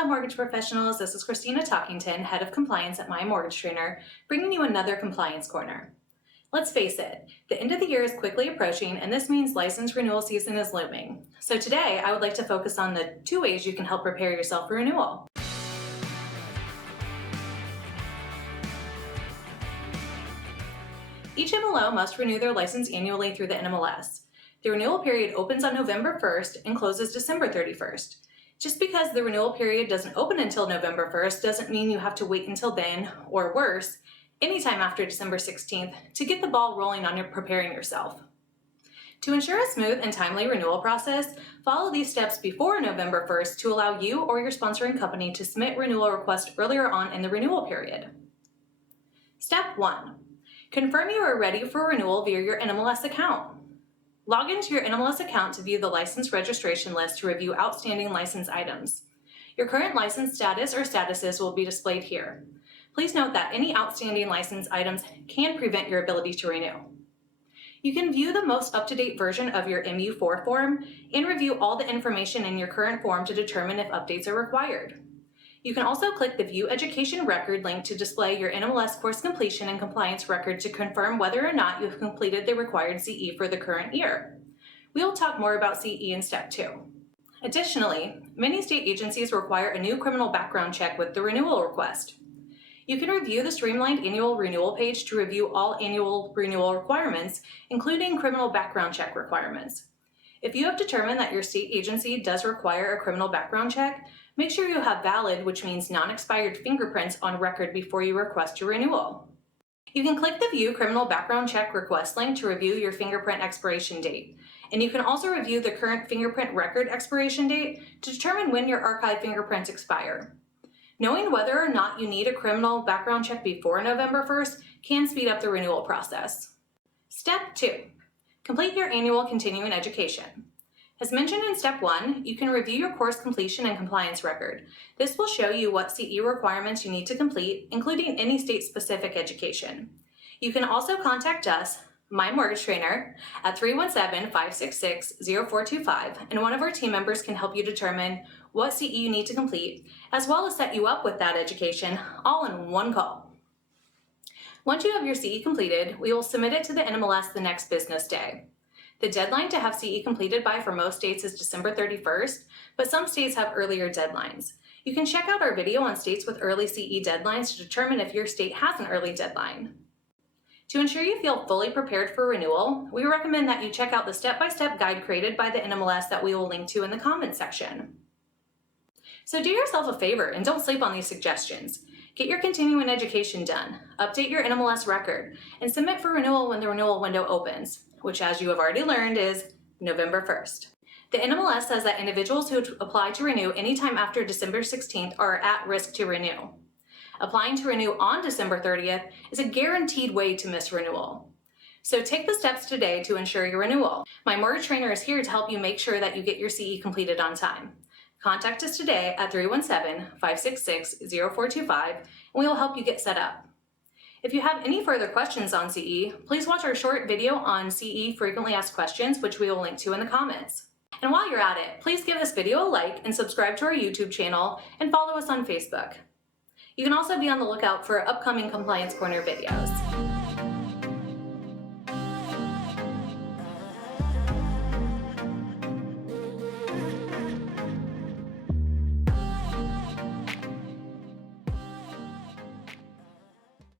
Hello, mortgage professionals. This is Christina Talkington, Head of Compliance at My Mortgage Trainer, bringing you another Compliance Corner. Let's face it, the end of the year is quickly approaching, and this means license renewal season is looming. So today, I would like to focus on the 2 ways you can help prepare yourself for renewal. Each MLO must renew their license annually through the NMLS. The renewal period opens on November 1st and closes December 31st. Just because the renewal period doesn't open until November 1st doesn't mean you have to wait until then, or worse, anytime after December 16th to get the ball rolling on preparing yourself. To ensure a smooth and timely renewal process, follow these steps before November 1st to allow you or your sponsoring company to submit renewal requests earlier on in the renewal period. Step 1. Confirm you are ready for renewal via your NMLS account. Log into your NMLS account to view the license registration list to review outstanding license items. Your current license status or statuses will be displayed here. Please note that any outstanding license items can prevent your ability to renew. You can view the most up-to-date version of your MU4 form and review all the information in your current form to determine if updates are required. You can also click the View Education Record link to display your NMLS course completion and compliance record to confirm whether or not you have completed the required CE for the current year. We will talk more about CE in Step 2. Additionally, many state agencies require a new criminal background check with the renewal request. You can review the streamlined annual renewal page to review all annual renewal requirements, including criminal background check requirements. If you have determined that your state agency does require a criminal background check, make sure you have valid, which means non-expired fingerprints on record before you request your renewal. You can click the View Criminal Background Check Request link to review your fingerprint expiration date. And you can also review the current fingerprint record expiration date to determine when your archived fingerprints expire. Knowing whether or not you need a criminal background check before November 1st can speed up the renewal process. Step 2. Complete your annual continuing education. As mentioned in Step 1, you can review your course completion and compliance record. This will show you what CE requirements you need to complete, including any state-specific education. You can also contact us, My Mortgage Trainer, at 317-566-0425, and one of our team members can help you determine what CE you need to complete, as well as set you up with that education, all in one call. Once you have your CE completed, we will submit it to the NMLS the next business day. The deadline to have CE completed by for most states is December 31st, but some states have earlier deadlines. You can check out our video on states with early CE deadlines to determine if your state has an early deadline. To ensure you feel fully prepared for renewal, we recommend that you check out the step-by-step guide created by the NMLS that we will link to in the comments section. So do yourself a favor and don't sleep on these suggestions. Get your continuing education done, update your NMLS record, and submit for renewal when the renewal window opens, which, as you have already learned, is November 1st. The NMLS says that individuals who apply to renew anytime after December 16th are at risk to renew. Applying to renew on December 30th is a guaranteed way to miss renewal. So take the steps today to ensure your renewal. My Mortgage Trainer is here to help you make sure that you get your CE completed on time. Contact us today at 317-566-0425, and we will help you get set up. If you have any further questions on CE, please watch our short video on CE frequently asked questions, which we will link to in the comments. And while you're at it, please give this video a like and subscribe to our YouTube channel and follow us on Facebook. You can also be on the lookout for upcoming Compliance Corner videos.